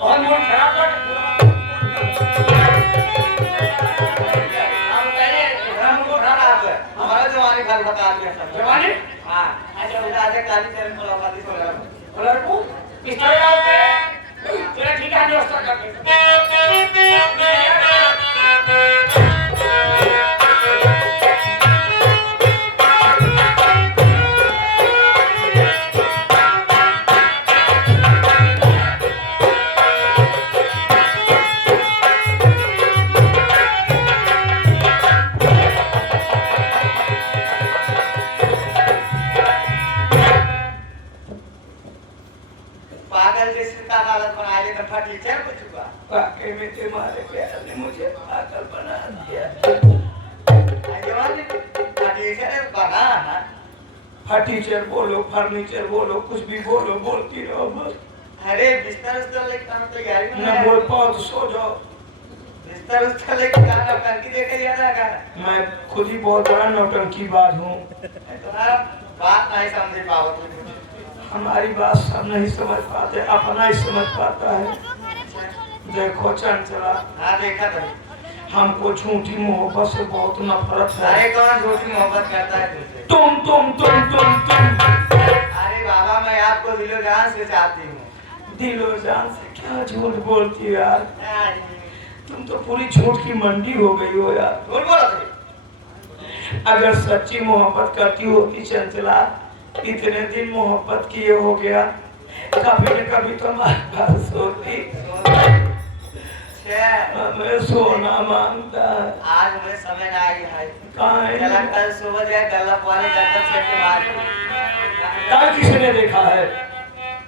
और मूड खराब कर हम पहले हम को खराब है हमारा जवानी खाली बता दिया सब जवानी हां आज उधर काली चरण को लगा दी तो लड़को किस तरह आओगे तेरा ठीक है व्यवस्था करके टीचर को चुका वाकई में तुम्हारे प्यार ने मुझे पागल बना दिया टीचर बना टीचर बोलो फर्नीचर बोलो कुछ भी बोलो बोलती रहो बस अरे बिस्तर उस्तर लेके काम तैयारी में ना बोल पाओ तो सो जाओ बिस्तर उस्तर लेके गाना टंकी देखे जाना गाना मैं खुद ही बहुत बड़ा नौटंकीबाज हूँ तुम्हारा बात नहीं समझ पाओ हमारी बात सब नहीं समझ पाते अपना ही समझ पाता है देखो चंचला हाँ देखा था हमको झूठी मोहब्बत से बहुत नफरत है अरे कौन झूठी मोहब्बत करता है तुमसे तुम अरे बाबा मैं आपको दिलो जान से चाहती हूँ दिलो जान से क्या झूठ बोलती हो यार तुम तो पूरी झूठ की मंडी हो गई हो यार झूठ बोला अगर सच्ची मोहब्बत करती होती चंचला इतने दिन मोहब्बत किए हो गया कभी न कभी तुम्हारे पास होती मैं सोना मांगता आज हमें समय ना आई है कहाँ कल सुबह गया गला पानी जाकर से के मार कल किसने देखा है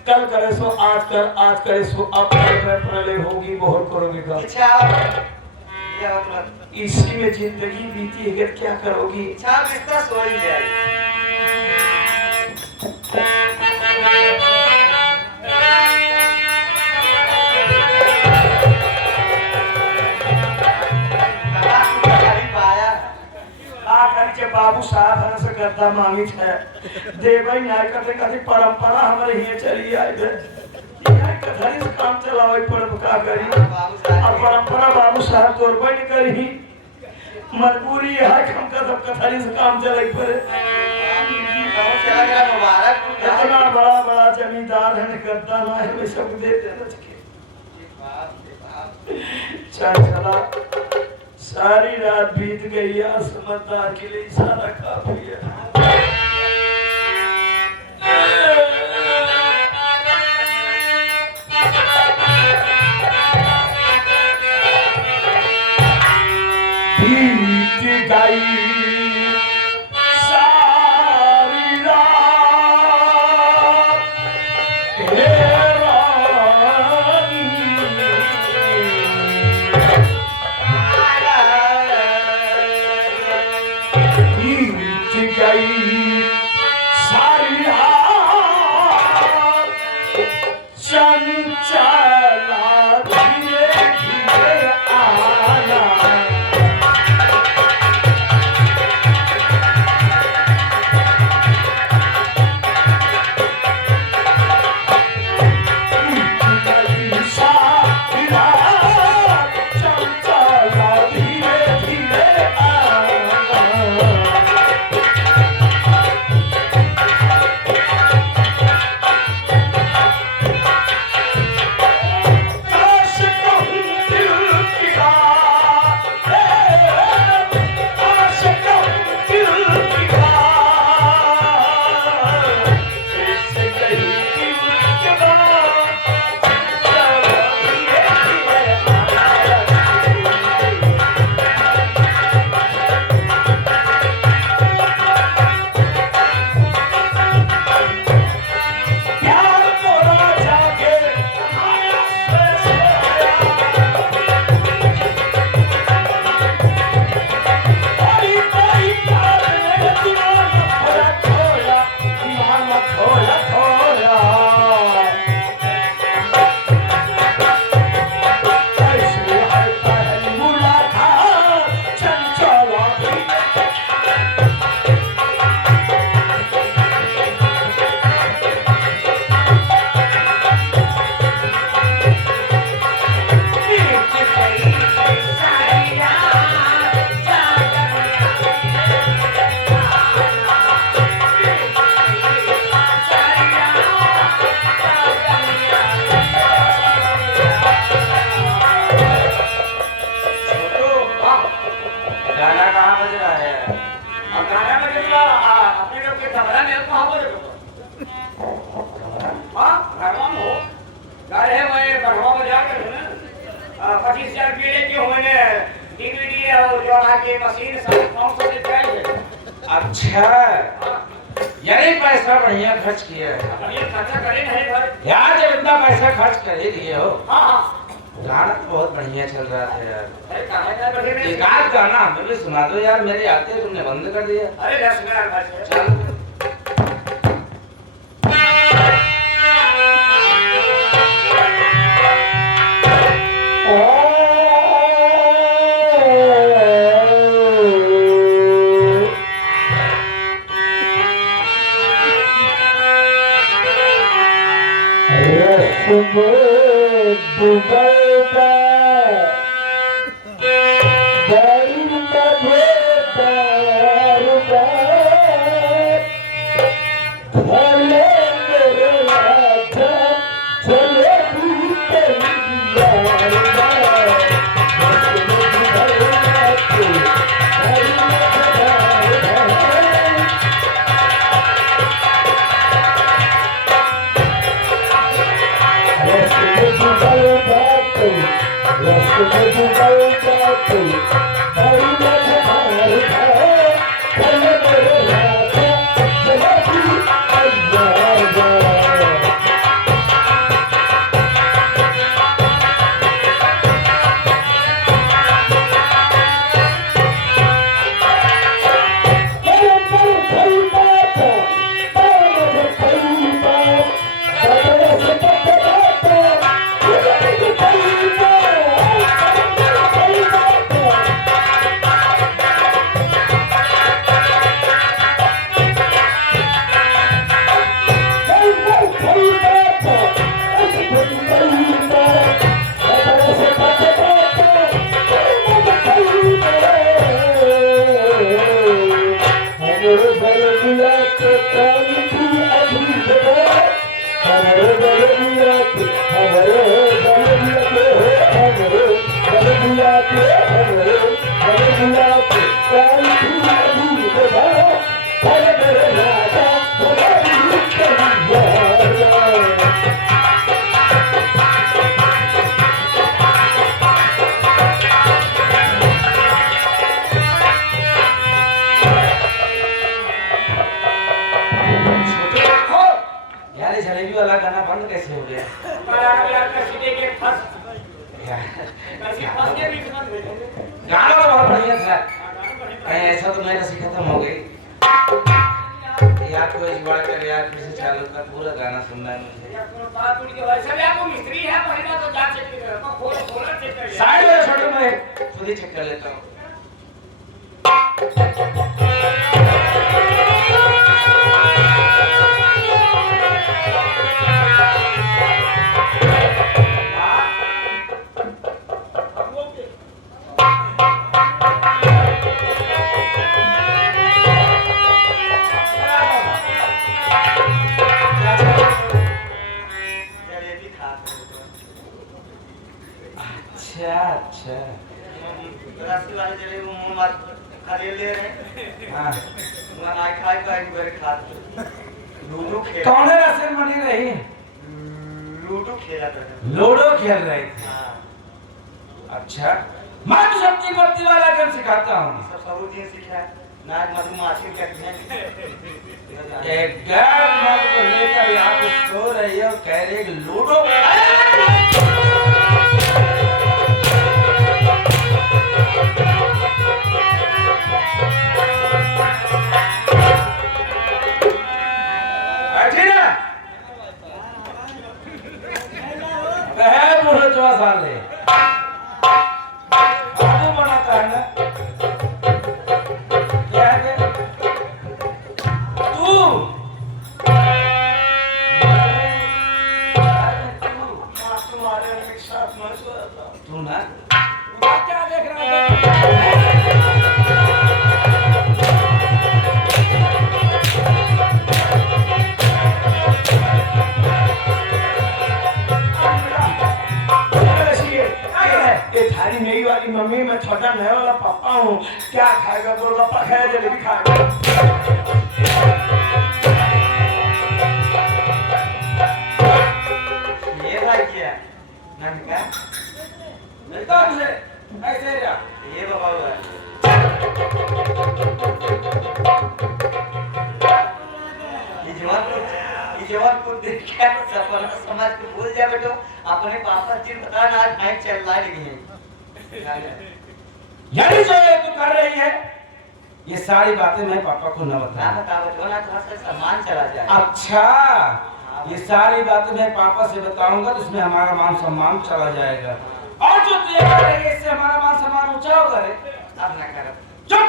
कल करे सो आज करे सो अब कल में प्रलय होगी बहुत करोगे का इसी में जिंदगी बीती है क्या करोगी अच्छा कितना सो ही जाएगी बाबू साहब हर से करता मांगी है देवई न्याय करते कभी परंपरा हमारे ही चली आई है न्याय कथारी से काम चलावे पर का करी अब परंपरा बाबू साहब तोड़ कोई नहीं करी मजबूरी है कि हम का सब कथारी से काम चले पर इतना बड़ा बड़ा जमींदार है करता ना है सब दे देना चल चला सारी रात बीत गई यार समझदार के लिए सारा काफी है बीत गई गई बढ़वा बजा कर ना 25,000 रुपये लेके होने डीवीडी और जो आगे मशीन सब 500 से चाहिए। अच्छा यानी पैसा बढ़िया खर्च किया है। बढ़िया खर्चा करे नहीं भाई यार, जब इतना पैसा खर्च कर ही दिए हो। हाँ गाना तो बहुत बढ़िया चल रहा था यार। एक आध गाना हमें भी सुना दो यार, मेरे आते तुमने बंद कर दिया। अरे चल लूडो खेल रहे थे। अच्छा मैं तो सब्जी पत्ती वाला काम सिखाता हूँ। सब जी सिखाया नाग मधुमाछी कटने एक गैर मर्द को लेकर यहाँ पे सो रही हो, कह रहे लूडो बैठी ना मुझे 14 साल है आपको बनाता है ना क्या है तू तुम्हारे एक साथ मैं सोया था तू ना क्या देख रहा था थारी मेरी वाली मम्मी, मैं छोटा नया वाला पापा हूँ। क्या खाएगा? गोलगप्पा खाएगा, जलेबी खाएगा। ये भाई क्या क्या मिलता तुझे ऐसे जा ये बाबा ये जवान को देख के सफल समाज को भूल जा बेटो अपने पापा जी बता ना आज नाइट चल रहा है यानी जो ये तू कर रही है ये सारी बातें मैं पापा को न ना बता बेटो ना थोड़ा सा सम्मान चला जाए। अच्छा ये सारी बातें मैं पापा से बताऊंगा तो उसमें हमारा मान सम्मान चला जाएगा और जो तू ये कर रही है इससे हमारा मान सम्मान ऊंचा होगा रे। अब ना कर चुप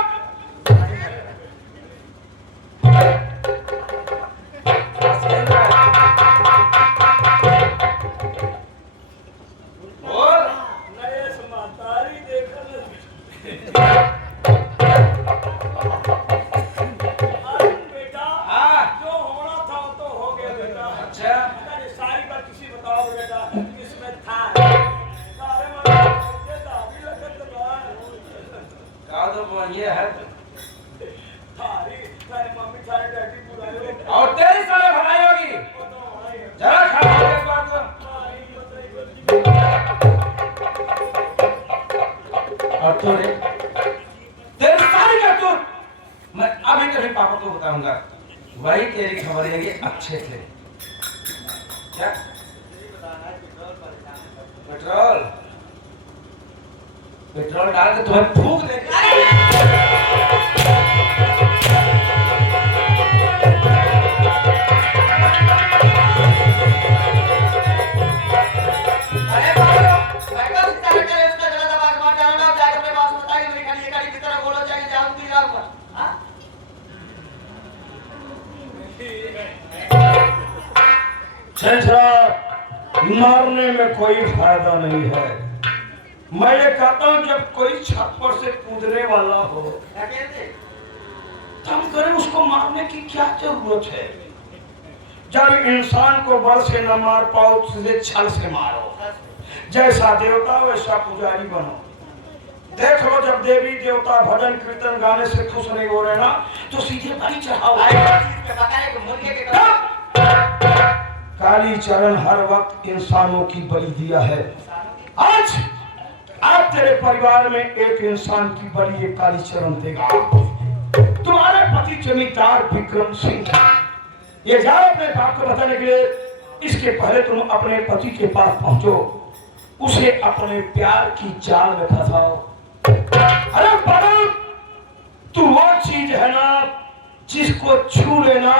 और नए समाचारी देखल बेटा हाँ जो होना था वो तो हो गया बेटा। अच्छा अगर ये सारी बात किसी बताओ बेटा इसमें था सारे ये दादी लगत बा का तो बढ़िया है थारी थारी मम्मी थारी डैडी बुलाए और तेरी सारे भलाई होगी वो तो होना ही है। जरा खड़ा हो एक बार तो और तो रे तेरी सारी का तू मैं अभी तेरे पापा को बताऊंगा वही तेरी खबर है ये अच्छे से क्या पेट्रोल पेट्रोल डाल के तुम्हें फूंक दे अरे बाबा मैं कब सीधा बेटा इसका जरा दबा के मार डालना जाके अपने पास बताइए मेरी गाड़ी ये गाड़ी की तरह बोलो चाहिए जाऊं तू जाऊंगा हां छेछरा मारने में कोई फायदा नहीं है। मैं ये कहता हूँ जब कोई छत पर से कूदने वाला हो क्या कहते तब करे उसको मारने की क्या जरूरत है। जब इंसान को बल से न मार पाओ तो उसे छल से मारो। जैसा देवता वैसा पुजारी बनो। देख लो जब देवी देवता भजन कीर्तन गाने से खुश नहीं हो रहे ना तो सीधे बलि चढ़ाओ। बताए मुर्गे के काली चरण हर वक्त इंसानों की बलि दिया है। आज तेरे परिवार में एक इंसान की बलि ये काली चरण देगा। तुम्हारे पति जमींदार विक्रम सिंह ये जाओ अपने बाप को बताने के लिए। इसके पहले तुम अपने पति के पास पहुंचो उसे अपने प्यार की जाल में फंसाओ। अरे बड़ा तू वो चीज है ना जिसको छू लेना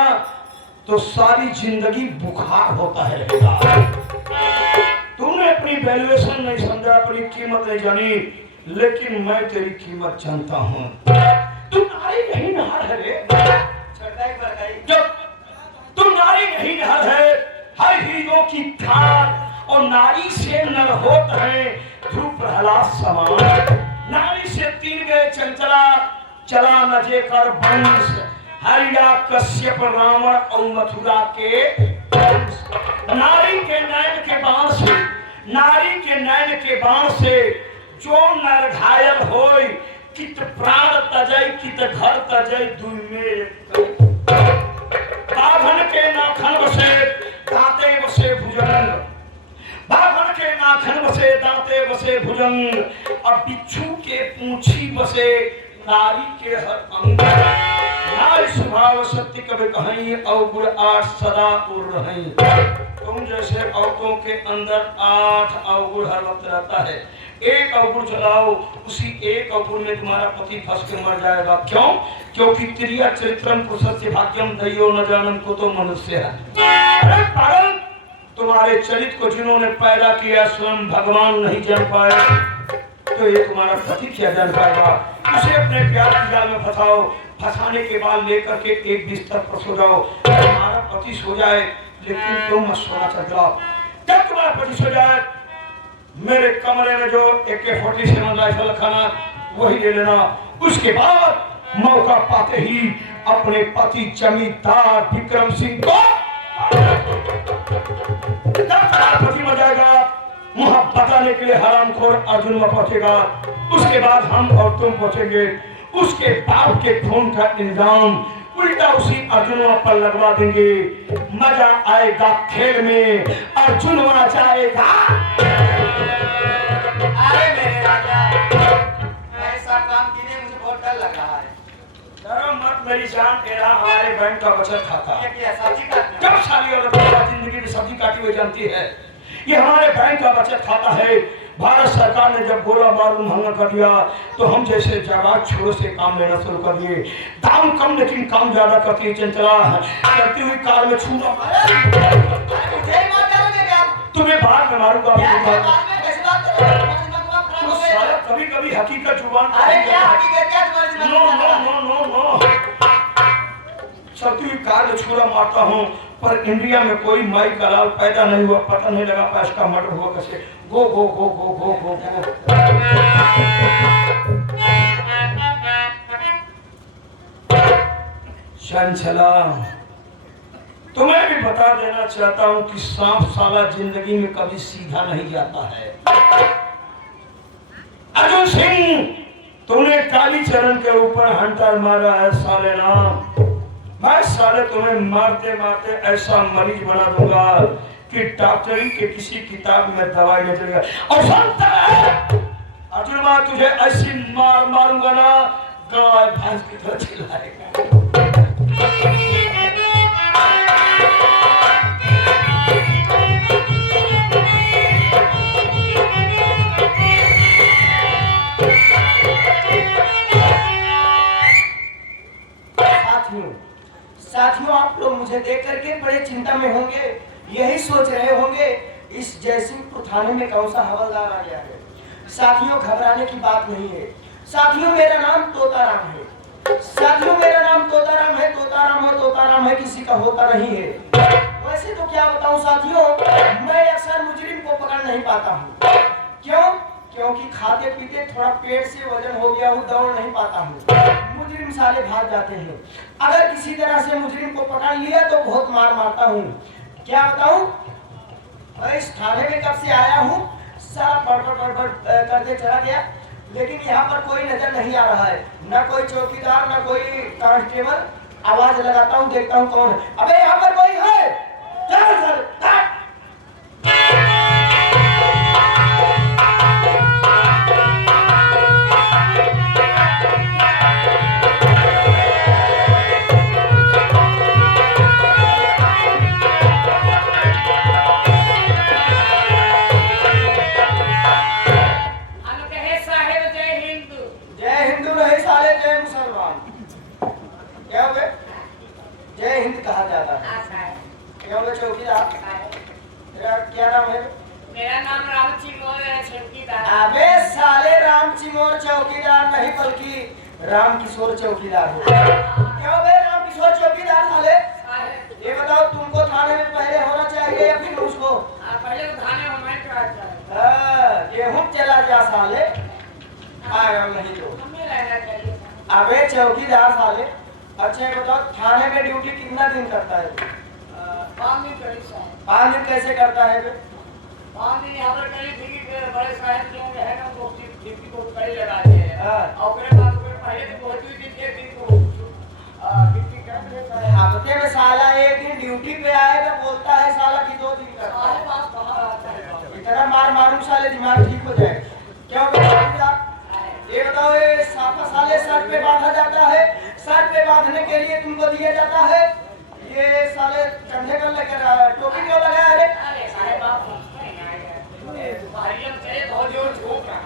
तो सारी जिंदगी बुखार होता है रहेगा। तुमने अपनी वैल्यूएशन नहीं समझा अपनी कीमत नहीं जानी लेकिन मैं तेरी कीमत जानता हूँ। तू नारी नहीं नहर है रे। जब तुम नारी नहीं नहर है हर हीरो की ठाट और नारी से नर होत है ध्रुव प्रहलाद समान। नारी से तीन गए चंचला चला न जेकर वंश हरिया कश्यप रावण और मथुरा के वंश। नारी के नैन के बाण से जो नर घायल होय कित प्राण तजय कित घर तजय दुई में। बाभन के नाखन बसे दांते बसे भुजंग। बाभन के नाखन बसे दांते बसे भुजंग और बिच्छू के पूंछी बसे नारी के हर अंग। नारी स्वभाव सत्य कभी कहीं अवगुण आठ सदा उड़ रही। तुम जैसे औरतों के अंदर 8 अवगुण हर वक्त रहता है। एक अवगुण चलाओ उसी एक अवगुण में तुम्हारा पति फंस के मर जाएगा। क्यों? क्योंकि त्रिया चरित्रम पुरुषस्य भाग्यम दैयो न जानम को तो मनुष्य है। अरे पागल तुम्हारे चरित्र को जिन्होंने पैदा किया स्वयं भगवान नहीं जान पाए तो ये तुम्हारा पति क्या जान पाएगा। उसे अपने प्यार की जाल में फंसाओ। फंसाने के बाद लेकर के एक बिस्तर पर सो जाओ। तुम्हारा पति सो जाए लेकिन तुम मत सोना चल जाओ। जब तुम्हारा पति सो जाए मेरे कमरे में जो AK-47 राइफल रखाना वही ले लेना। उसके बाद मौका पाते ही अपने पति जमींदार विक्रम सिंह को पति मर जाएगा वहां बताने के लिए हरामखोर अर्जुन में पहुंचेगा। उसके बाद हम और तुम पहुंचेंगे। उसके बाप के खून का इल्जाम उल्टा उसी अर्जुन पर लगवा देंगे। मजा आएगा खेल में अर्जुन वहां जाएगा। मेरी जान तेरा हमारे बैंक का बचत खाता। ये क्या सब्जी काटना? जब सारी औरत जिंदगी में सब्जी काटी हुई जानती है, ये हमारे बैंक का बचत खाता है। भारत सरकार ने जब गोला बारूद महंगा कर दिया तो हम जैसे जाबाज छोरों से काम लेना शुरू कर दिए। दाम कम लेकिन काम ज्यादा करती है। चंचला चलती हुई कार में छूना, मुझे ही मार डालोगे क्या? तुम्हें बाद में मारूंगा। क्या बाद में कैसे बात कर रहे हो? तुम्हारा दिमाग खराब हो गया। कभी कभी हकीकत जुबान। अरे क्या हकीकत, क्या तुम्हारे दिमाग नो में चल नो रहा है? नो नो नो, चलती हुई कार में छुरा मारता हूँ, पर इंडिया में कोई माई का लाल पैदा नहीं हुआ, पता नहीं लगा पास का मर्डर हुआ कैसे। गो गो गो गो गो गो गो। चंचला, तुम्हें भी बता देना चाहता हूँ कि सांप साला जिंदगी में कभी सीधा नहीं जाता है। अर्जुन सिंह, तूने काली चरण के ऊपर हंटर मारा है साले नाम। मैं साले तुम्हें मारते मारते ऐसा मरीज बना दूंगा कि डॉक्टरी के किसी किताब में दवाई नहीं चलेगा। और सुनता है अर्जुन, मैं तुझे ऐसी मार मारूंगा ना, गाय भैंस की तरह चिल्लाएगा। साथियों, आप लोग मुझे देख करके बड़े चिंता में होंगे, यही सोच रहे होंगे इस जयसिंहपुर थाने में कौन सा हवलदार आ गया है। साथियों, घबराने की बात नहीं है। साथियों, मेरा नाम तोताराम है। साथियों, मेरा नाम तोताराम है। तोताराम है, तोताराम है, किसी का होता नहीं है। वैसे तो क्या बताऊं साथियों, मैं अक्सर मुजरिम को पकड़ नहीं पाता हूँ। क्यों? क्योंकि खाते पीते थोड़ा पेट से वजन हो गया हूँ, दौड़ नहीं पाता हूँ। मुजरिम साले भाग जाते हैं। अगर किसी तरह से मुजरिम को पकड़ लिया तो बहुत मार मारता हूँ। क्या बताऊं, मैं इस थाने में कब से आया हूँ, सारा बड़बड़ करके चला गया, लेकिन यहाँ पर कोई नजर नहीं आ रहा है, न कोई चौकीदार न कोई कांस्टेबल। आवाज लगाता हूँ, देखता हूँ कौन है। अबे यहाँ पर कोई है? चल सर, चौकीदार। क्या नाम है? मेरा नाम राम चिमोर है, चौकीदार। अबे साले, राम चिमोर चौकीदार नहीं बल्कि राम किशोर चौकीदार हो। क्यों बे राम किशोर चौकीदार साले? ये बताओ, तुमको थाने में पहले होना चाहिए या फिर उसको? पहले तो थाने में मैं क्या गेहूं चला जा साले, आया नहीं तो हमें रहना चाहिए। अबे चौकीदार साले, अच्छा ये बताओ, थाने में ड्यूटी कितना दिन करता है? 5 दिन करीब साहब। 5 दिन कैसे करता है बे? 5 दिन यहाँ पर करीब थी कि बड़े साहब जो है ना वो ड्यूटी को कड़ी लगा दिए हैं। और उसके बाद पहले तो बहुत ही दिन, एक दिन को ड्यूटी कर देता है। हफ्ते में साला एक दिन ड्यूटी पे आएगा, बोलता है साला कि 2 दिन करता है। हमारे पास कहाँ आता है? इतना मार मारूं साले दिमाग ठीक हो जाए। क्यों बेटा? ये बताओ, ये साफा साले सर पे बांधा जाता है, सर पे बांधने के लिए तुमको दिया जाता है, ये साले कंधे पर लेकर टोपी क्यों लगाया? अरे साहब आप भारियम से बहुत जोर झोंक रहा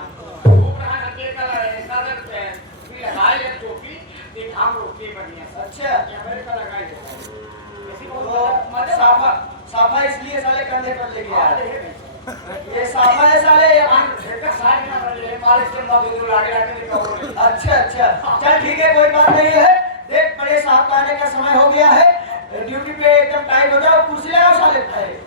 है, लेकर ऐसा लगा ले टोपी, एक हम रोटी बढ़िया। अच्छा, कैमरे का लगाई तो साफा इसलिए साले कंधे पर लेके आया। ये साफा है साले या अच्छा अच्छा, चल ठीक है, कोई बात नहीं है। देख, बड़े साहब का आने का समय हो गया है, ड्यूटी पे एकदम टाइम हो जाओ, कुर्सी लगाओ साले पे।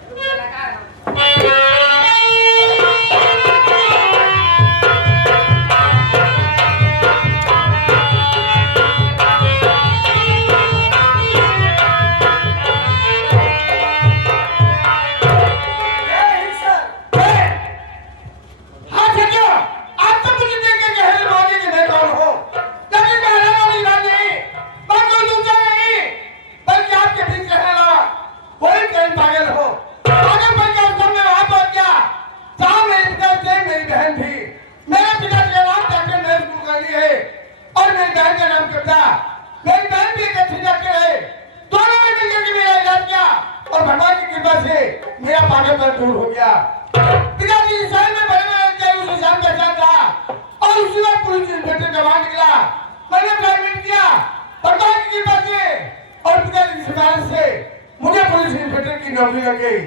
पागल हो, पागल बन जाओ सब में वहां पहुंच गया। पर दूर हो गया। पिताजी इंसान में बड़े बड़े उसे शाम पहचान था और उसी वक्त पुलिस इंस्पेक्टर का वहां निकला। मैंने प्लानिंग किया भगवान की कृपा से और पिताजी की सिफारिश से मुझे पुलिस इंस्पेक्टर की नौकरी लग गई।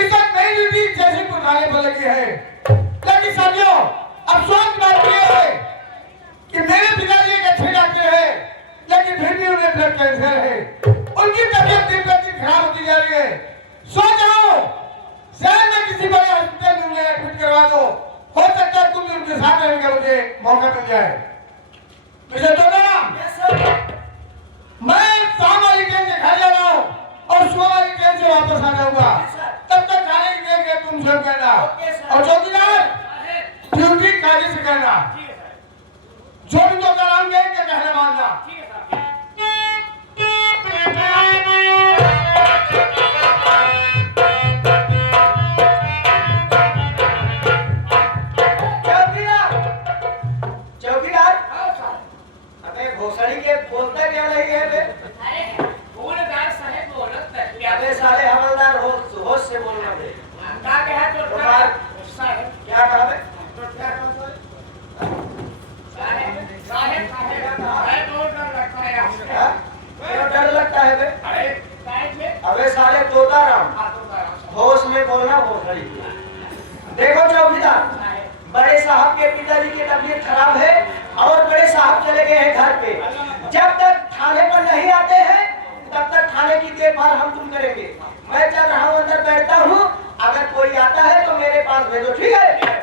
इस वक्त मेरी ड्यूटी जैसे पुराने पर लगी है। लेकिन साथियों अफसोस की बात यह है कि मेरे पिताजी एक अच्छे डॉक्टर है लेकिन फिर भी उन्हें ब्लड कैंसर है। उनकी तबीयत दिन प्रतिदिन खराब होती जा रही है। सोच रहा हूँ शहर में किसी बड़े हॉस्पिटल में उन्हें एडमिट करवा दो। हो सकता है तुम उनके साथ रहने का मुझे मौका मिल जाए। मुझे तो मैं शाम वाली ट्रेन से घर जा रहा हूँ और सुबह वाली ट्रेन से वापस आ जाऊंगा। तब तक खाने की देर तुम सब कहना और चौकीदार ड्यूटी कायदे से करना। जो भी तो काम देंगे कहना मानना। चौकीदार अबे घोसड़ी के बोलता क्या नहीं है बे? अरे फूलदार साहब बोलत है क्या बे साले हवलदार होश से बोलना बे। का कहा तो साहब क्या कहा बे? तो क्या कहा साहब साहब बहुत डर लगता है आपसे। क्यों डर लगता है बे? अरे काहे से अबे साले तोता राम तो होश में बोलना घोसड़ी। देखो चौकीदार बड़े साहब के पिताजी की तबीयत खराब है और बड़े साहब चले गए हैं घर पे। जब तक थाने पर नहीं आते हैं तब तक थाने की देखभाल हम तुम करेंगे। मैं चल रहा हूँ अंदर बैठता हूँ। अगर कोई आता है तो मेरे पास भेजो ठीक है?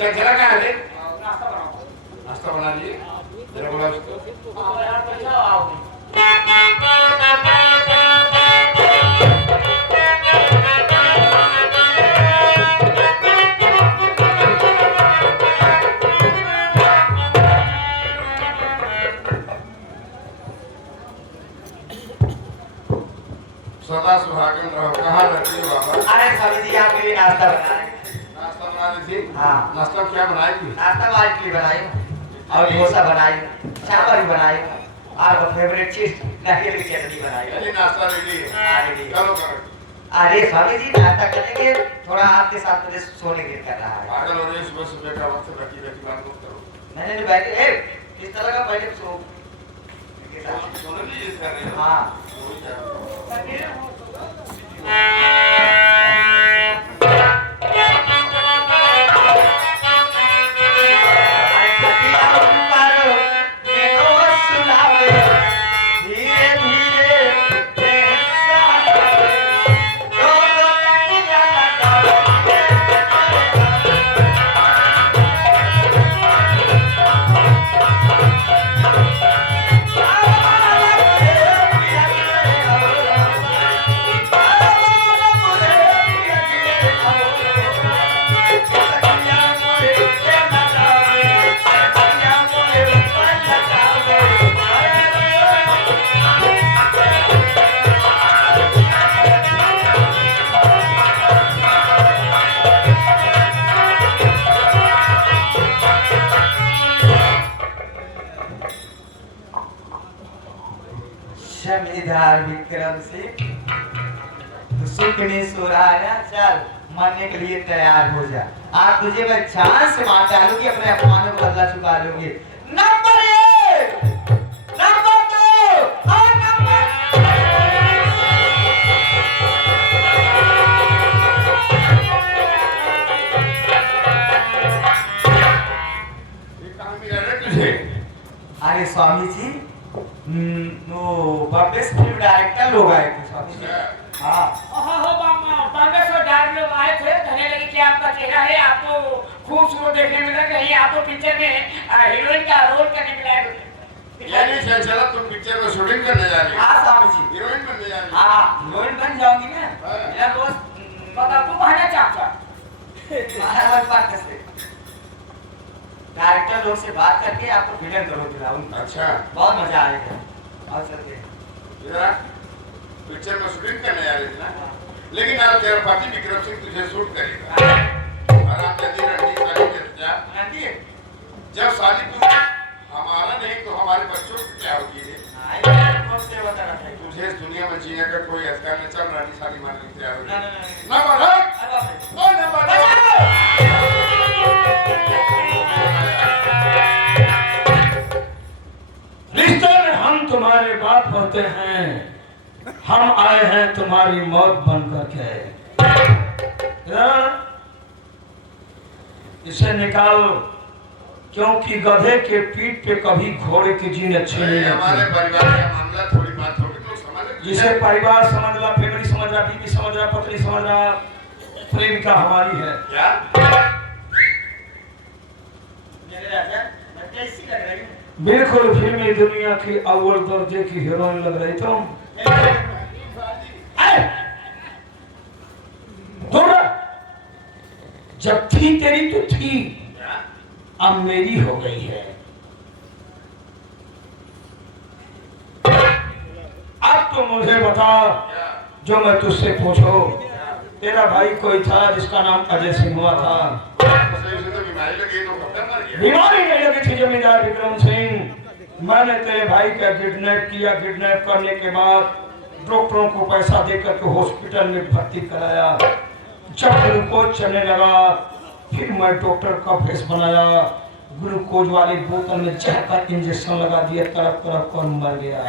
चला क्या है? नाश्ता बना लिए जरा बोला उसको। सदा सुहागन रहो। कहाँ रहती हो बाबा? अरे स्वामी जी आपके लिए नाश्ता बनाए। नाश्ता बना ली थी? हाँ। नाश्ता क्या बनाएगी? नाश्ता आज के लिए बनाई और डोसा बनाई, चावल बनाई और फेवरेट चीज नारियल की चटनी बनाई। ये नाश्ता रेडी है। हाँ, रेडी है। चलो करो। अरे स्वामी जी नाश्ता करेंगे थोड़ा आपके साथ मुझे सोने गिर कर रहा है। पागल हो रही सुबह सुबह का वक्त रखी रखी बात मत करो। मैंने बैठे किस तरह का पहले सो सोने के लिए कर रहे हो? हाँ वही कर रहे हो। शमीधार विक्रम सिंह सुखनी सुराया चल मरने के लिए तैयार हो जा। आज तुझे मैं जान से मार डालूंगी, अपने अपमानों को बदला चुका लूंगी। नंबर 1 नंबर 2 और नंबर ये कहाँ मिला रे तुझे? अरे स्वामी जी वो बॉम्बे से फिल्म डायरेक्टर लोग आए थे स्वामी जी। हाँ हो बॉम्बे से डायरेक्टर लोग आए थे। कहने लगे कि आपका चेहरा है, आपको खूबसूरत देखने में लग रही है, आपको पिक्चर में हीरोइन का रोल करने के लिए। यानी चला तुम पिक्चर में शूटिंग करने जा रही हो? हाँ स्वामी जी। हीरोइन बनने जा रही हो? हाँ हीरोइन बन जाऊंगी ना। हाँ। मेरा दोस्त बता तू कहना चाहता हर बात से डायरेक्टर लोग से बात करके आपको विलन करो दिलाऊंगा। अच्छा बहुत मजा आएगा। और सर के विराट पिक्चर में शूटिंग करने आ रही थी ना, लेकिन आज तेरा पार्टी विक्रम सिंह तुझे शूट करेगा। और आप यदि रणजीत शादी के जा जब शादी तू हमारा नहीं तो हमारे बच्चों को क्या होगी रे? तुझे इस दुनिया में जीने का कोई अधिकार नहीं। चल रानी शादी मानने को तैयार हो गई। ना बढ़ा ना बढ़ा। रिश्ते में हम तुम्हारे बाप होते हैं, हम आए हैं तुम्हारी मौत बन करके। इसे निकाल, क्योंकि गधे के पीठ पे कभी घोड़े की जीन अच्छी नहीं हमारे लगती। परिवार का मामला थोड़ी बात होगी तो समझ। जिसे परिवार समझ रहा, फैमिली समझ रहा, बीवी समझ रहा, पत्नी समझ रहा, प्रेमिका हमारी है। क्या मेरे राजा मैं कैसी लग रही हूँ? बिल्कुल फिल्मी दुनिया की अव्वल दर्जे की हीरोइन लग रही तुम। जब थी तेरी तो थी, अब मेरी हो गई है। अब तो मुझे बता, जो मैं तुझसे पूछो, तेरा भाई कोई था जिसका नाम अजय सिंह हुआ था? बीमारी नहीं लगी थी जमींदार विक्रम सिंह। मैंने तेरे भाई का किडनैप किया। किडनैप करने के बाद डॉक्टरों को पैसा देकर के हॉस्पिटल में भर्ती कराया। जब ग्लूकोज चलने लगा, फिर मैं डॉक्टर का फेस बनाया। ग्लूकोज वाली बोतल में जहर का इंजेक्शन लगा दिया, तड़प तड़प कर मर गया।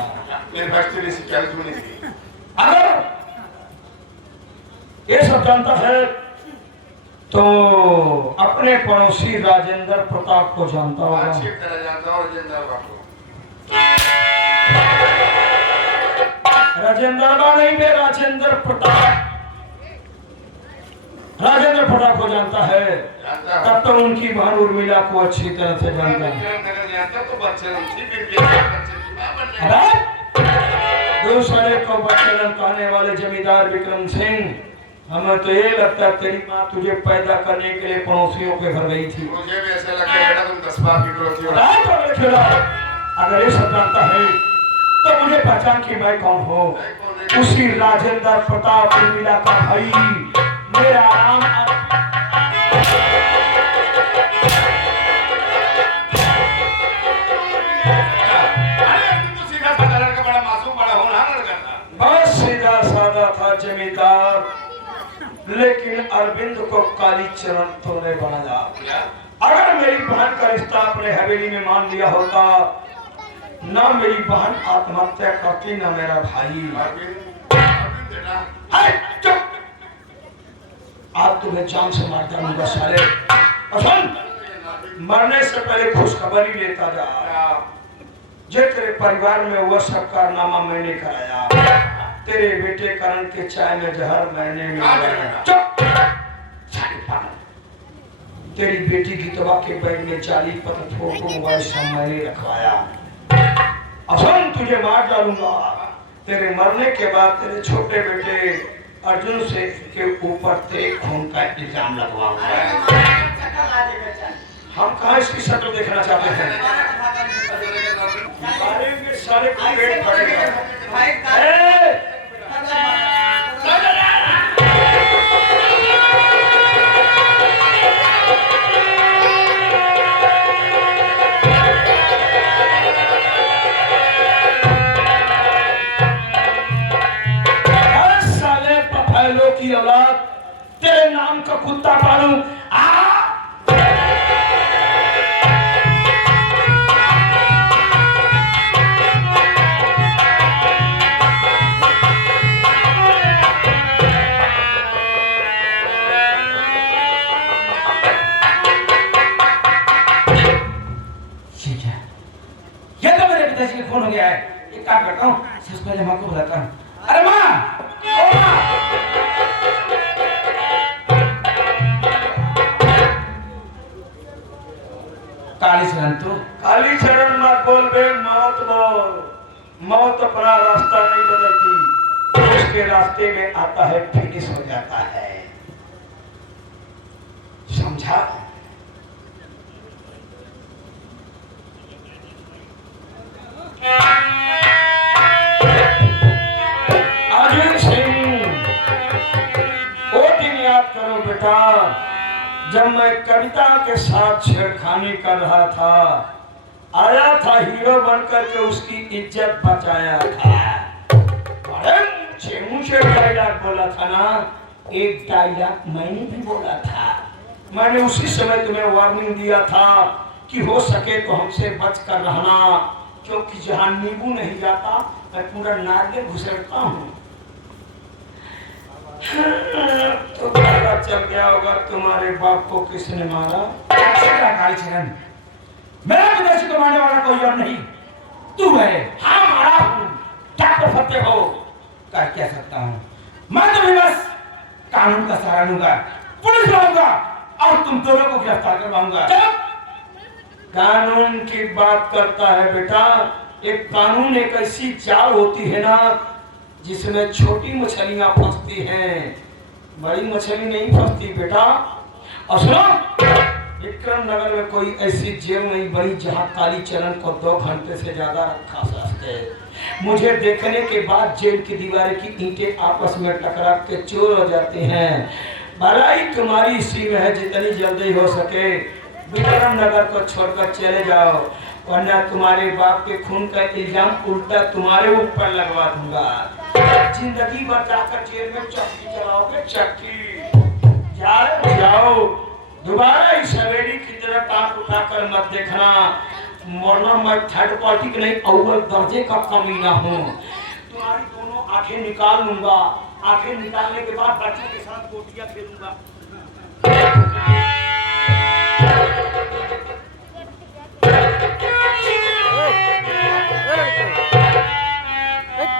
अगर ये सब जानता है तो अपने पड़ोसी राजेंद्र प्रताप को जानता होगा। राजेंद्र नहीं बे, राजेंद्र प्रताप। राजेंद्र प्रताप को जानता है, तब तो उनकी बहन उर्मिला को अच्छी तरह से जानता है। दूसरे को बच्चन कहने वाले जमींदार विक्रम सिंह, हमें तो ये लगता है तेरी माँ तुझे पैदा करने के लिए पड़ोसियों के घर गई थी। मुझे भी ऐसा लगता है तुम 10 बार की करोती हो। अगर ये सब जानता है तो मुझे पहचान कि मैं कौन हूँ। उसी राजेंद्र प्रताप उर्मिला का भाई, मेरा नाम बहुत सीधा साधा था जमींदार, लेकिन अरविंद को कालीचरण तूने बनाया। अगर मेरी बहन का रिश्ता अपने हवेली में मान लिया होता, ना मेरी बहन आत्महत्या करती, ना मेरा भाई। आज तुम्हें जान से मार डालूंगा साले। मरने से पहले खुशखबरी लेता जा, जो तेरे परिवार में हुआ सब कारनामा मैंने कराया। तेरे बेटे करण के चाय में जहर मैंने मिलाया। चुप! तेरी बेटी की दवा के बैग में जाली पत्र फोटो मोबाइल सब मैंने रखवाया। असन तुझे मार डालूंगा। तेरे मरने के बाद तेरे छोटे बेटे अर्जुन से के ऊपर तेरे खून का इल्जाम लगवाऊंगा। हम कहाँ इसकी शक्ल देखना चाहते हैं? सारे पेट फटेगा। की औलाद, तेरे नाम का कुत्ता पालूं। ये तो मेरे पिताजी का फोन हो गया है। एक काम करता हूँ, सबसे पहले माँ को बुलाता हूँ। अरे माँ, ओ माँ, कालीचरण मत बोल बे, मौत बोल। मौत अपना रास्ता नहीं बदलती, उसके रास्ते में आता है फिनिश हो जाता है। बैठा। अर्जुन सिंह, वो दिन याद करो बेटा जब मैं कविता के साथ छेड़खानी कर रहा था, आया था हीरो बनकर के उसकी इज्जत बचाया था। बड़े ऊंचे डायलॉग बोला था ना, एक डायलॉग मैंने भी बोला था। मैंने उसी समय तुम्हें वार्निंग दिया था कि हो सके तो हमसे बच कर रहना, क्योंकि जहां नींबू नहीं जाता मैं पूरा नारियल घुसेड़ता हूँ। तो पता चल गया होगा तुम्हारे बाप को किसने मारा। कालीचरण, मेरा विदेशी को मारने वाला कोई और नहीं, तू है। हाँ मारा हूँ, क्या कर सकते हो? क्या सकता हूँ मैं? तुम्हें बस कानून का सहारा लूंगा, पुलिस लाऊंगा और तुम दोनों को गिरफ्तार करवाऊंगा। कानून की बात करता है बेटा, एक कानून एक ऐसी चाल होती है ना जिसमें छोटी मछलियां फंसती हैं, बड़ी मछली नहीं फंसती बेटा। और सुनो, विक्रम नगर में कोई ऐसी जेल नहीं बनी जहां कालीचरण को 2 घंटे से ज्यादा रखा सकते। मुझे देखने के बाद जेल की दीवारें की ईंटें आपस में टकरा के चूर हो जाती हैं। भलाई तुम्हारी इसी में है, जितनी जल्दी हो सके विक्रम नगर को छोड़कर चले जाओ, वरना तुम्हारे बाप के खून का इल्जाम उल्टा तुम्हारे ऊपर लगवा दूंगा। जिंदगी भर जाकर जेल में चक्की चलाओगे, चक्की। जाओ, दोबारा इस हवेली की तरह टांग उठाकर मत देखना, वरना मैं थर्ड पार्टी के नहीं अव्वल दर्जे का कमीना हूँ। तुम्हारी दोनों आंखें निकाल लूंगा, आंखें निकालने के बाद बच्चों के साथ गोटियां खेलूंगा।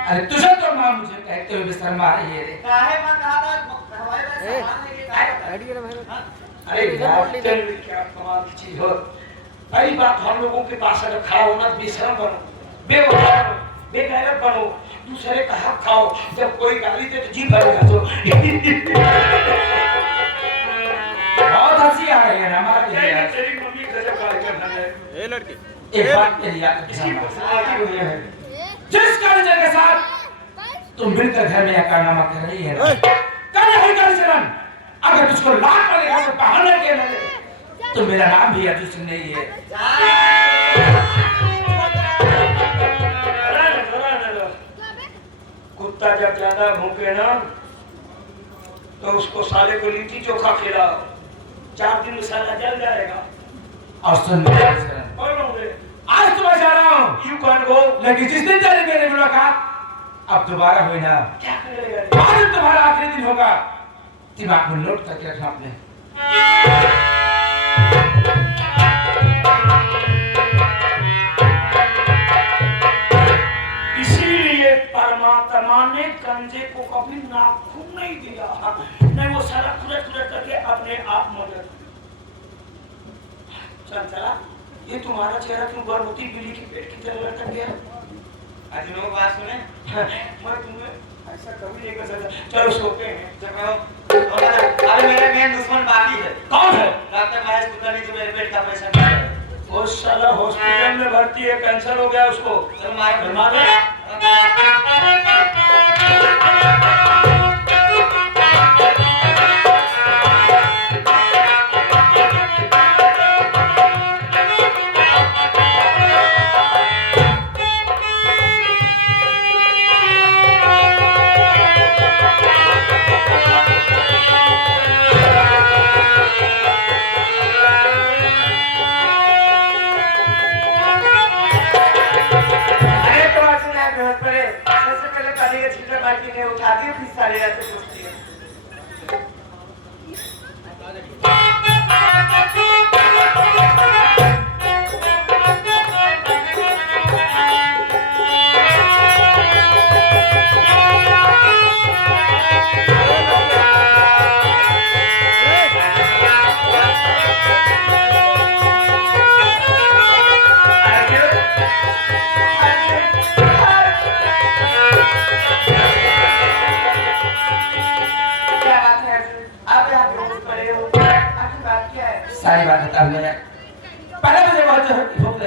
अरे तुझे तो मां मुझे कहते हुए शर्मा रही है रे। काहे मैं कहा था हवाई में सामान लेके आया। अरे यार क्या कमाल की चीज हो। पहली बात, हम लोगों के पास अगर खड़ा होना बेशरम बनो, बेवफा बनो, बेगैरत बनो, दूसरे का हक खाओ, जब कोई गाली दे तो जी भरेगा। तो बहुत हंसी आ रही है ना हमारे। तेरी मम्मी गजब कार्यक्रम है। ए लड़की, एक बात के लिए जिस कालीचरण के साथ तुम मिलकर घर में यह कारनामा कर रही है, कालीचरण, अगर तुझको लाख वाले घर से बाहर लेके न गए तो मेरा नाम भी अर्जुन सिंह नहीं है। कुत्ता जब ज्यादा भूखे ना तो उसको साले को लिट्टी चोखा खिलाओ, 4 दिन में साला जल जाएगा। और सुन कालीचरण, बोलोगे आज तो मैं जा रहा हूँ, यू कैन गो, लेकिन जिस दिन तेरी मेरी मुलाकात अब दोबारा हुई ना, क्या करेगा? आज तुम्हारा आखिरी दिन होगा, दिमाग में नोट करके रखना अपने। इसीलिए परमात्मा ने गंजे को कभी नाखून नहीं दिया, नहीं वो सारा खुरट करके अपने आप मर। चल चला, ये तुम्हारा चेहरा क्यों गर्भवती बिल्ली की पेट की तरह लटक गया? आज लोग बात सुने, मैं तुम्हें ऐसा कभी नहीं कर सकता। चलो सोते हैं। अरे मेरा मेन दुश्मन बाकी है। कौन है? डॉक्टर महेश कुलकर्णी जो मेरे पेट का ऑपरेशन किया है। वो साला हॉस्पिटल में भर्ती है, कैंसर हो गया उसको। चलो मार मार उठाती है, फिर सारे ऐसे पूछती है।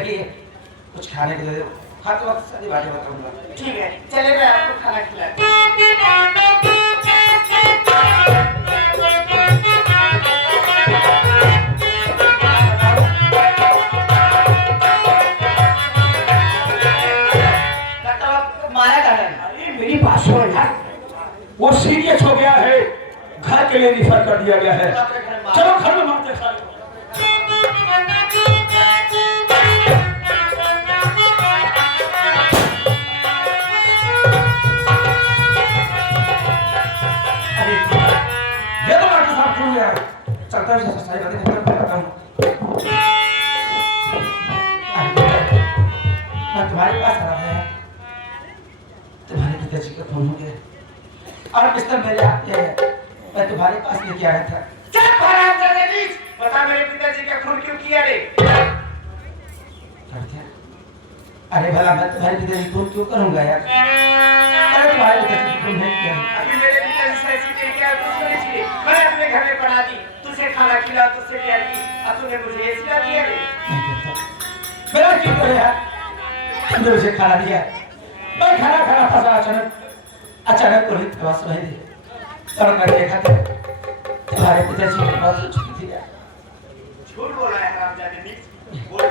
लगी है, कुछ खाने को दे दो। हाँ तो वक्त सारी बातें बताऊंगा। ठीक है, चले मैं आपको खाना खिलाती हूँ। डॉक्टर आपको मारा कहाँ है? अरे मेरी बात सुनो यार, वो सीरियस हो गया है, घर के लिए रिफर कर दिया गया है। चलो घर में मारते सारे को। अरे ये तो डॉक्टर साहब क्यों गया? चलता है सारी बातें खत्म करता हूँ। मैं तुम्हारे पास आ रहा है, तुम्हारे पिताजी का फोन हो गया और पिस्तौल मेरे हाथ में है, मैं तुम्हारे पास लेके आया था। चल हराम जाने बीच, बता मेरे पिताजी का खून क्यों किया रे? कर दिया? अरे भला मैं तुम्हारे पिताजी को क्यों करूंगा यार? अरे तुम्हारे पिताजी को खून नहीं किया। अभी मेरे पिताजी से ऐसी नहीं किया तो सुनी थी, मैं अपने घर में पढ़ा दी, तुझे खाना खिला, तुझसे प्यार की, अब तूने मुझे ये सिला दिया रे? नहीं करता। मेरा क्यों करे यार? तुमने मुझे खाना दिया, मैं खाना खाना था, अचानक पुलिस की आवाज सुनाई दी और मैं देखा था तुम्हारे पिताजी की आवाज छुपी थी यार। झूठ बोला है हराम जाने बीच, बोल।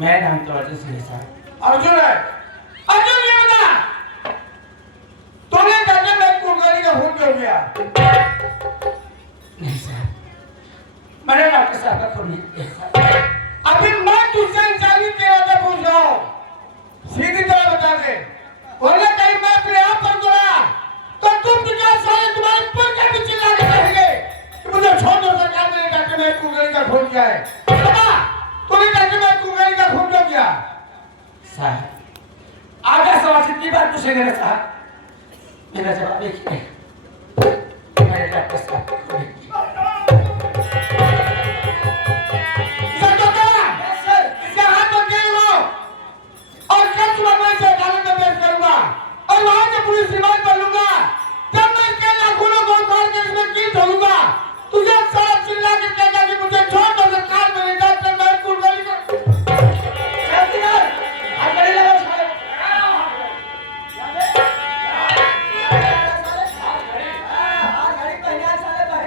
मैं नाम तो अर्जुन सिंह है साहब। अर्जुन है। अर्जुन ये बता, तूने कहते मैं कुलकर्णी का खून क्यों किया? नहीं साहब, मैंने डॉक्टर साहब का खून नहीं किया साहब। अभी मैं तुझसे इंसानी के नाते पूछ रहा हूँ, सीधी तरह बता दे, वरना कहीं मैं अपने आप पर गिरा तो तुम 50 साल तुम्हारे ऊपर के भी चिल्लाने लगेंगे कि मुझे छोड़ दो सरकार, मैंने कहते मैं कुलकर्णी का खून किया है। बता, तूने कहते मैं कुलकर्णी का खून क्यों किया? साहब आगे सवाल कितनी बार पूछेंगे साहब, मेरा जवाब एक ही है, मैंने डॉक्टर साहब को खून नहीं किया। इसका हाथ पकड़ लो और कल सुबह मैं इसे अदालत में पेश करूंगा और वहां से पुलिस रिमांड कर लूंगा। जब मैं इसके नाखूनों को उखाड़ कर इसमें कील ठोकूंगा, तुझे सारा चिल्ला के कहेगा कि मुझे छोड़ दो सरकार, मेरे डॉक्टर मैं कुलकर्णी को जल्दी कर हाथ खड़े लगाओ साले। हाथ खड़ी पहना साले।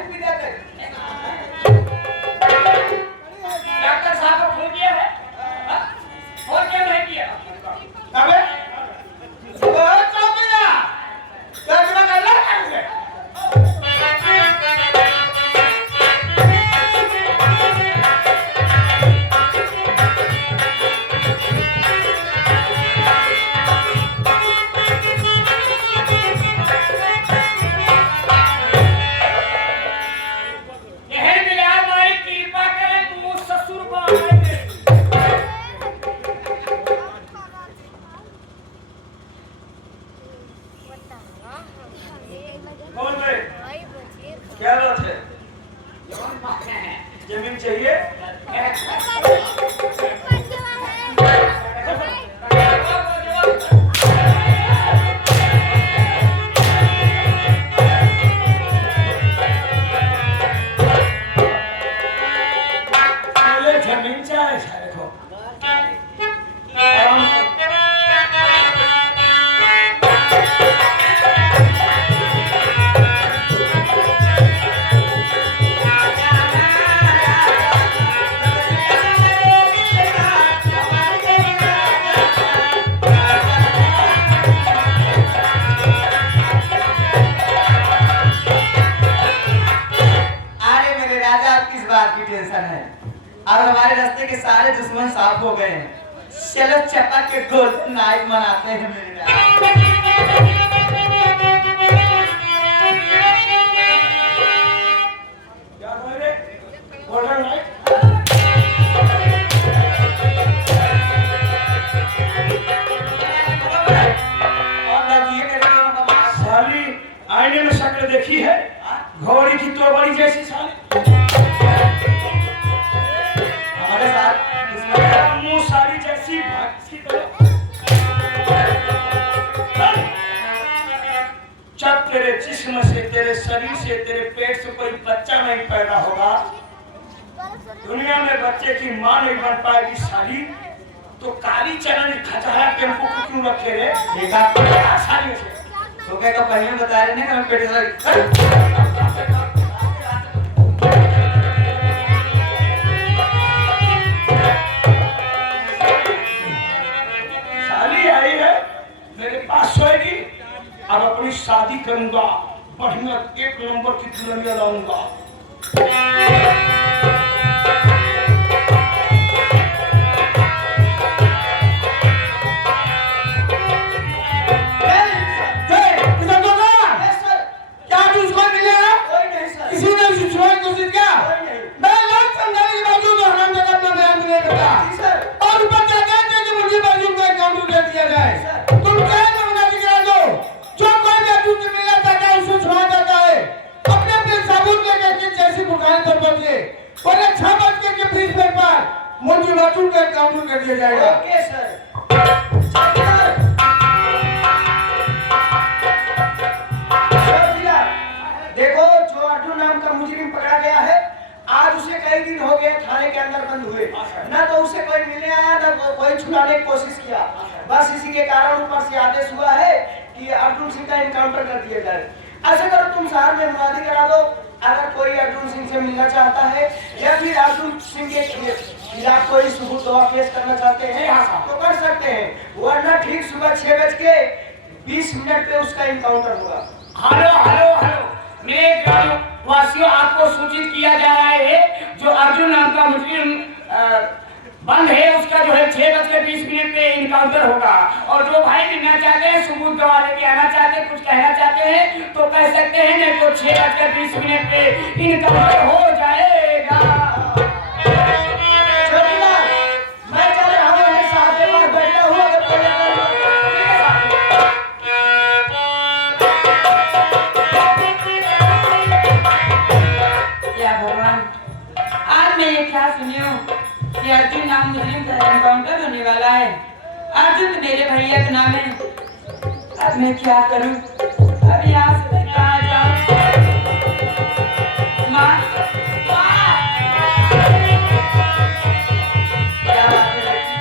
अब हमारे रास्ते के सारे दुश्मन साफ हो गए हैं। चलो चपक के गोल्डन नाइट मनाते हैं मेरे क्या कह रहे? Golden night? साली आईने में शक्ल देखी है घोड़ी की तो बड़ी जैसी साली हमारे साथ मेरा मुंह साली जैसी भक्सी जब तेरे जिस्म से तेरे शरीर से तेरे पेट से कोई बच्चा नहीं पैदा होगा, दुनिया में बच्चे की मां नहीं बन पाएगी साली, तो काली चरण खचारा टेम्पो को क्यों रखे रे? देखा साली से तो क्या तो पहले बता रहे ना कि हम पेट से साली आई है मेरे पास सोएगी, अब अपनी शादी करूंगा, बढ़िया एक नंबर की दुल्हनिया लाऊंगा। काउंटर कर दिया जाएगा। Okay sir. देखो जो अर्जुन नाम का मुजरिम पकड़ा गया है, आज उसे कई दिन हो गए थाने के अंदर बंद हुए, ना तो उसे कोई मिलने आया ना कोई छुड़ाने की कोशिश किया। बस इसी के कारण ऊपर से आदेश हुआ है कि अर्जुन सिंह का इनकाउंटर कर दिया जाए। ऐसा करो तुम शहर में मुनादी करा दो, अगर कोई अर्जुन सिंह से मिलना चाहता है या फिर अर्जुन सिंह के खिलाफ कोई सबूत गवाह पेश करना चाहते हैं तो कर सकते हैं, वरना ठीक सुबह 6:20 पे उसका इनकाउंटर होगा। हेलो हेलो हेलो, मेरे ग्रामवासियों आपको सूचित किया जा रहा है जो अर्जुन नाम का मुजरिम बंद है उसका जो है 6:20 पे इनकाउंटर होगा। और जो भाई मिलना चाहते हैं, सबूत गवाह लेके आना चाहते हैं, कुछ कहना चाहते हैं तो कह सकते हैं, नहीं तो 6:20 पे इनकाउंटर हो जाएगा। मैं चल रहा हूँ, मेरे साथ में वहाँ बैठा हुआ या भगवान, आज मैं ये क्या सुनी हूँ कि अर्जुन नाम मुजरिम का एनकाउंटर होने वाला है। अर्जुन तो मेरे भैया का नाम है। अब मैं क्या करूं? अब यहाँ से मैं कहाँ जाऊं? माँ,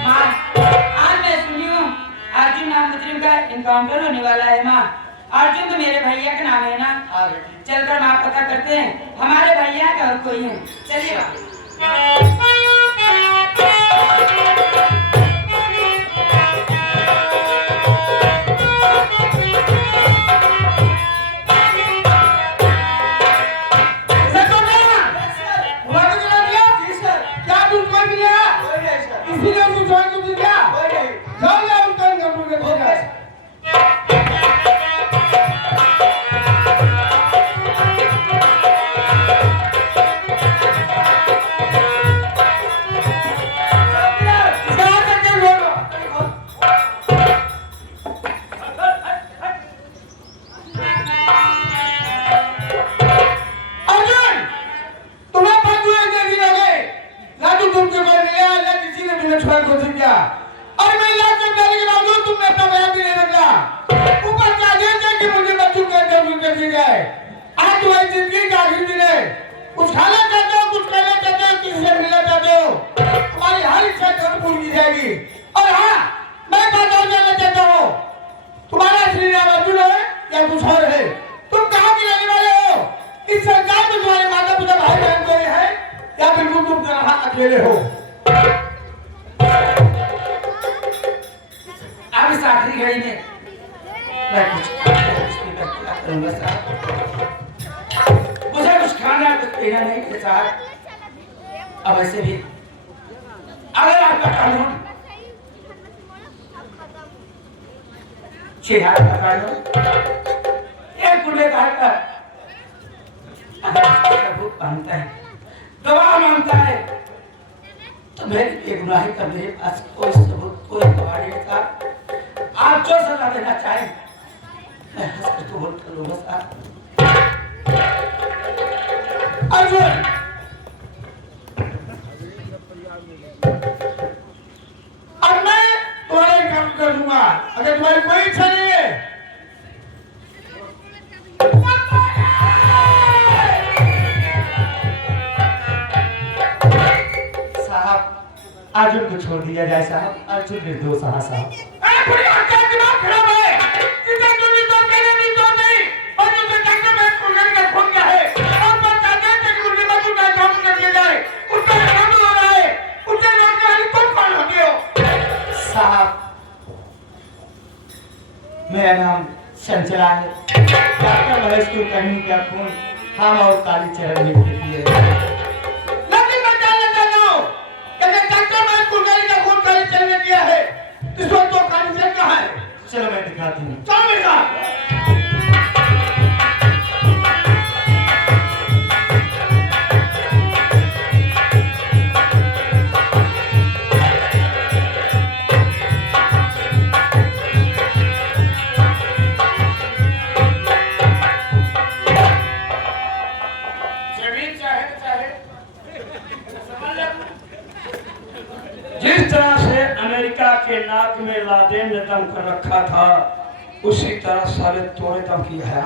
माँ, आज मैं सुनी हूँ अर्जुन नाम मुजरिम का एनकाउंटर होने वाला है। माँ, अर्जुन तो मेरे भैया का नाम है ना? चलकर माँ पता करते हैं, हमारे भैया का और कोई है। चलिए माँ। अकेले हो। अब इस आखिरी घड़ी में मैं करूंगा साहब, मुझे कुछ खाना कुछ पीना नहीं है साहब। अब ऐसे भी अगर आपका कानून 6,000 का कानून एक गुनेगार का सबूत मांगता है, गवाह मांगता है, तो मेरे लिए गुनाही कर मेरे पास कोई सबूत कोई गवाह नहीं था। आप जो सजा देना चाहें मैं हंस कर कबूल कर लूंगा साहब। अर्जुन अब मैं तुम्हारे काम कर दूंगा, अगर तुम्हारी कोई इच्छा नहीं है साहब अर्जुन को छोड़ दिया जाए साहब। अर्जुन निर्दोष है साहब। दिमाग खराब है, इसे तो निर्दोष कहने निर्दोष नहीं, और दूसरे डॉक्टर में कुलगन का खून क्या है और बता देते कि उनके बच्चों का काम कर दिया जाए, उसका काम हो रहा है, उससे रोकने वाली तुम कौन होती हो? साहब मेरा नाम संचला है, डॉक्टर महेश कुलकर्णी का खून हम और कालीचरण ने किया। चलने दिया है इस वक्त तो कालीचरण कहाँ है? चलो मैं दिखाती हूँ। चलो मेरे साथ। जिस तरह से अमेरिका के नाक में लादेन ने दम कर रखा था उसी तरह सारे तोड़े दम किया है।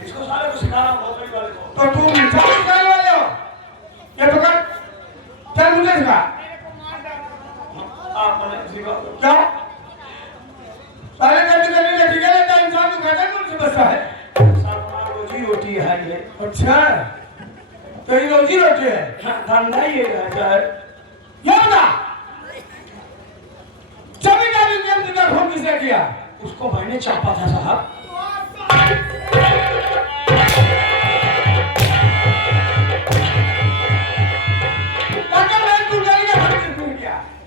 इसको सारे को सिखाना बहुत बड़ी बात है। तो तुम चालू करने वाले हो? ये पकड़, चल मुझे सिखा। आप मैंने सिखा दो। क्या? सारे करने के लिए ठीक है, लेकिन इंसान को कहते हैं कौन सी बसा है? साहब रोजी रोटी है ये। अच्छा, तो ये रोजी रोटी है? धंधा ये रहता है। ये बता, जमींदार ने का खून किसने किया? उसको मैंने चापा था साहब।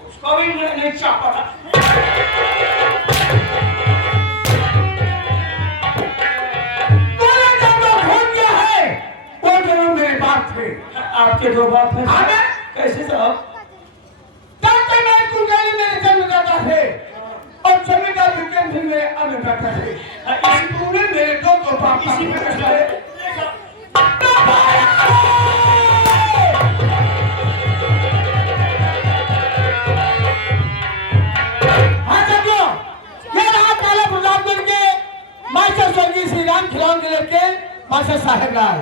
उसको भी मैंने चापा था। मेरे बाप थे। आपके दो बाप हैं? हाँ, कैसे साहब? मेरे जन्मदाता थे और जमींदार विक्रम सिंह मेरे अन्नदाता थे। इसी पूरे मेरे दो बाप इसी में कुछ है। हाँ चलो, ये रहा काला प्रतापगढ़ के मास्टर स्वर्गीय श्री राम खिलौन के लड़के मास्टर साहेब लाल।